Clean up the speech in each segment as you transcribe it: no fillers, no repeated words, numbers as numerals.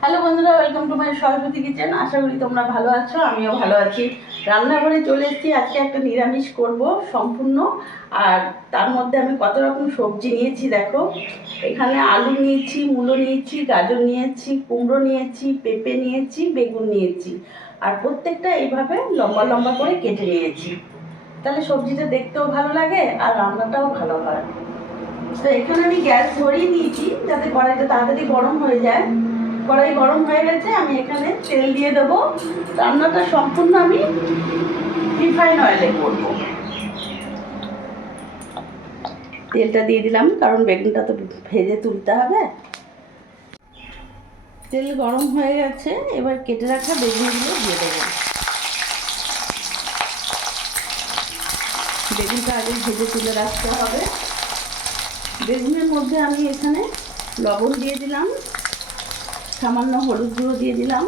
Hello বন্ধুরা, welcome to my Saraswati kitchen. আশা করি তোমরা ভালো আছো, আমিও ভালো আছি। রান্নাঘরে চলে এসেছি। আজকে একটা নিরামিষ করব সম্পূর্ণ। আর তার মধ্যে আমি কত রকম সবজি নিয়েছি দেখো। এখানে আলু নিয়েছি, মূলো নিয়েছি, গাজর নিয়েছি, কুমড়ো নিয়েছি, পেঁপে নিয়েছি, বেগুন নিয়েছি। আর প্রত্যেকটা এইভাবে লম্বা লম্বা করে কেটে নিয়েছি। তাহলে সবজিটা দেখতেও ভালো লাগে আর রান্নাটাও ভালো হয়। তো এখানে আমি গ্যাস ধরিয়ে নিয়েছি যাতে কড়াইটা তাড়াতাড়ি গরম হয়ে যায়। কড়াই গরম হয়ে গেছে, আমি এখানে তেল দিয়ে দেবো। রান্নাটা সম্পূর্ণ আমি রিফাইন অয়েলে করবো। তেলটা দিয়ে দিলাম কারণ বেগুনটা তো ভেজে তুলতে হবে। তেল গরম হয়ে গেছে, এবার কেটে রাখা বেগুনগুলো দিয়ে দেবো। বেগুনটা আগে ভেজে তুলে রাখতে হবে। বেগুনের মধ্যে আমি এখানে লবণ দিয়ে দিলাম, সামান্য হলুদ গুঁড়ো দিয়ে দিলাম।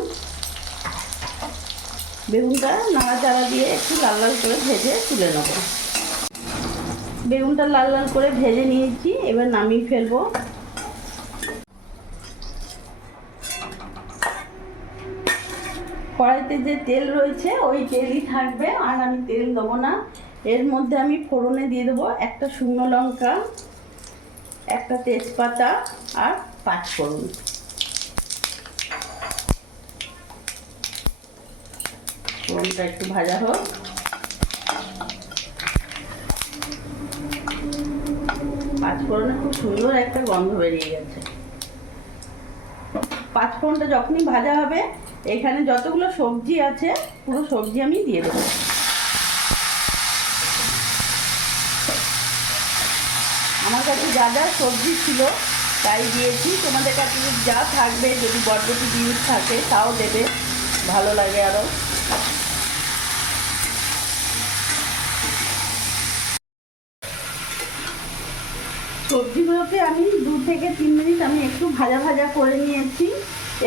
বেগুনটা নাড়াচাড়া দিয়ে একটু লাল লাল করে ভেজে তুলে নেব। বেগুনটা লাল লাল করে ভেজে নিয়েছি, এবার নামিয়ে ফেলবো। কড়াইতে যে তেল রয়েছে ওই তেলই থাকবে, আর আমি তেল দেবো না। এর মধ্যে আমি ফোড়নে দিয়ে দেবো একটা শুকনো লঙ্কা, একটা তেজপাতা আর পাঁচফোড়ন। ফোড়নটা একটু ভাজা হোক। পাঁচফোড়নে খুব সুন্দর একটা গন্ধ বেরিয়ে গেছে। পাঁচফোড়নটা যখনই ভাজা হবে, এখানে যতগুলো সবজি আছে পুরো সবজি আমি দিয়ে দেবো। আমার কাছে যা যা সবজি ছিল তাই দিয়েছি। তোমাদের কাছে যা থাকবে, যদি বরবটি বিনস থাকে তাও দেবে, ভালো লাগে আরও। সবজিগুলোকে আমি 2 থেকে 3 মিনিট আমি একটু ভাজা ভাজা করে নিয়েছি।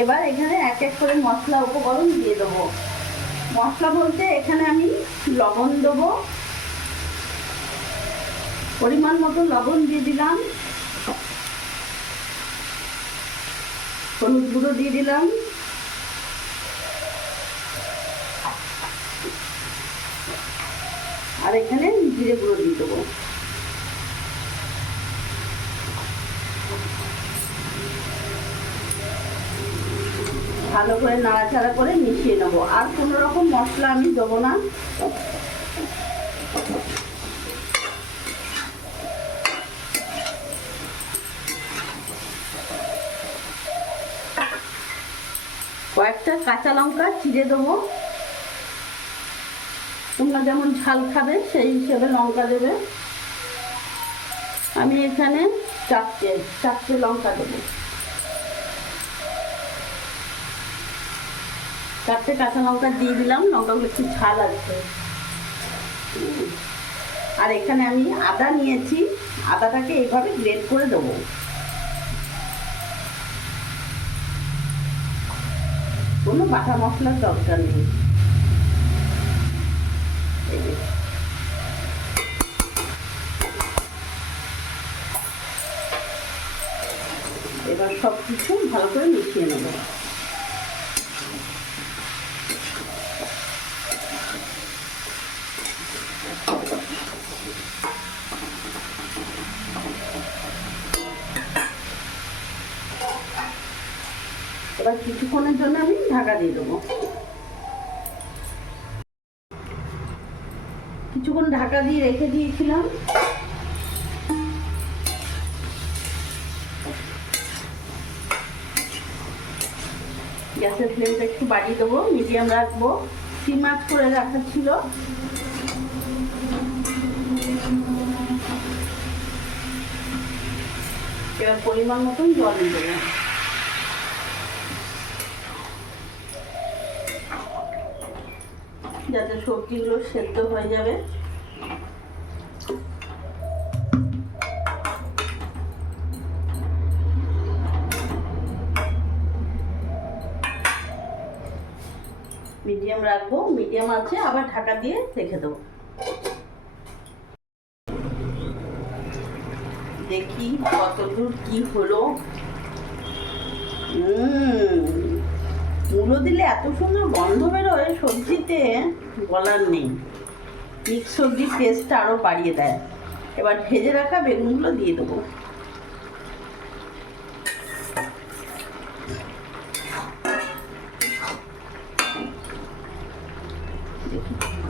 এবার এখানে এক এক করে মশলা উপকরণ দিয়ে দেবো। মশলা বলতে এখানে আমি লবণ দেবো, পরিমাণ মতো লবণ দিয়ে দিলাম, হলুদ গুঁড়ো দিয়ে দিলাম, আর এখানে জিরে গুঁড়ো দিয়ে দেবো। ভালো করে নাড়াচাড়া করে মিশিয়ে নেবো। আর কোনো রকম মশলা আমি দেবো না। কয়েকটা কাঁচা লঙ্কা চিড়ে দেবো। তোমরা যেমন ঝাল খাবে সেই হিসেবে লঙ্কা দেবে। আমি এখানে চারটে লঙ্কা দেবো। 4টে কাঁচা লঙ্কা দিয়ে দিলাম, লঙ্কাগুলো একটু ঝাল আছে। আর এখানে আমি আদা নিয়েছি, আদাটাকে এইভাবে গ্রেট করে দেবো। কোনো বাটা মশলার দরকার নেই। এবার সব কিছু ভালো করে মিশিয়ে নেব। এবার কিছুক্ষণের জন্য আমি ঢাকা দিয়ে দেবো। কিছুক্ষণ ঢাকা দিয়ে রেখে দিয়েছিলাম। গ্যাসের ফ্লেমটা একটু বাড়িয়ে দেবো, মিডিয়াম রাখবো। সিম আঁচ করে রাখা ছিল। এবার পরিমাণ মতন জল দিয়ে দেবো। যাতে সবজিগুলো সেদ্ধ হয়ে যাবে। মিডিয়াম রাখবো, মিডিয়াম আছে, আবার ঢাকা দিয়ে রেখে দেবো। দেখি কতদূর কি হলো। এগুলো দিলে এত সুন্দর গন্ধ বেরোয় সবজিতে, বলার নেই। মিক্স সবজির টেস্টটা আরও বাড়িয়ে দেয়। এবার ভেজে রাখা বেগুনগুলো দিয়ে দেবো।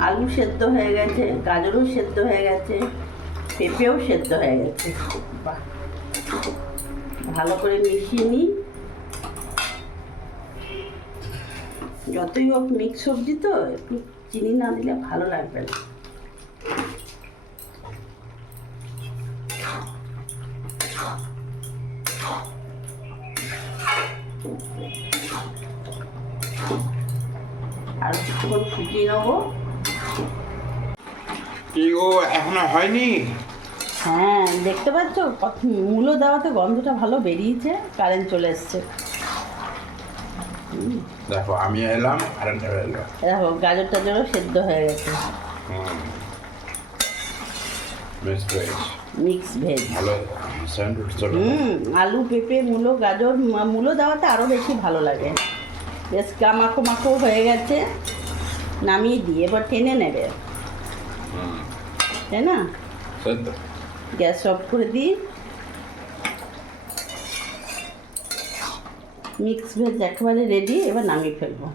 আলু সেদ্ধ হয়ে গেছে, গাজরও সেদ্ধ হয়ে গেছে, পেঁপেও সেদ্ধ হয়ে গেছে। বাহ, ভালো করে মিশিয়ে নিই। যতই হোক মিক্স সবজি তো, একটু চিনি না দিলে ভালো লাগবে না। আর কিছুক্ষণ ফুটিয়ে নেবো। কি গো, এখনো হয়নি? হ্যাঁ, দেখতে পাচ্ছ মূলো দেওয়াতে গন্ধটা ভালো বেরিয়েছে। কারেন্ট চলে এসছে। দেখো আমি এলাম, কারেন্ট এলো। দেখো গাজর টাজরও সেদ্ধ হয়ে গেছে। মিক্স ভেজ ভালো স্যান্ডউইচ চলো। আলু পেঁপে মূলো গাজর, মূলো দেওয়াতে আরও বেশি ভালো লাগে। বেশ মাখো মাখো হয়ে গেছে, নামিয়ে দিয়ে এবার টেনে নেবে, তাই না? গ্যাস অফ করে দিই। মিক্স ভেজ একেবারে রেডি, এবার নামিয়ে ফেলবো।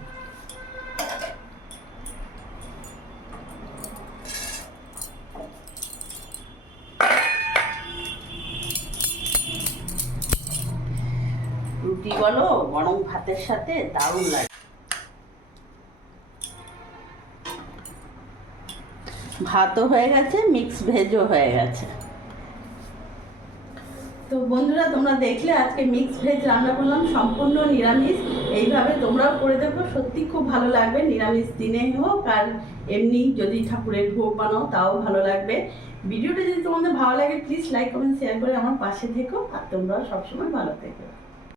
রুটি বলো গরম ভাতের সাথে দারুণ লাগে। ভাতও হয়ে গেছে, মিক্স ভেজও হয়ে গেছে। তো বন্ধুরা, তোমরা দেখলে আজকে মিক্স ভেজ রান্না করলাম, সম্পূর্ণ নিরামিষ। এইভাবে তোমরাও করে দেখো, সত্যি খুব ভালো লাগবে। নিরামিষ দিনে হোক আর এমনি যদি ঠাকুরের ভোগ বানাও তাও ভালো লাগবে। ভিডিওটা যদি তোমাদের ভালো লাগে প্লিজ লাইক কমেন্ট শেয়ার করে আমার পাশে থেকো। আর তোমরাও সবসময় ভালো থেকো।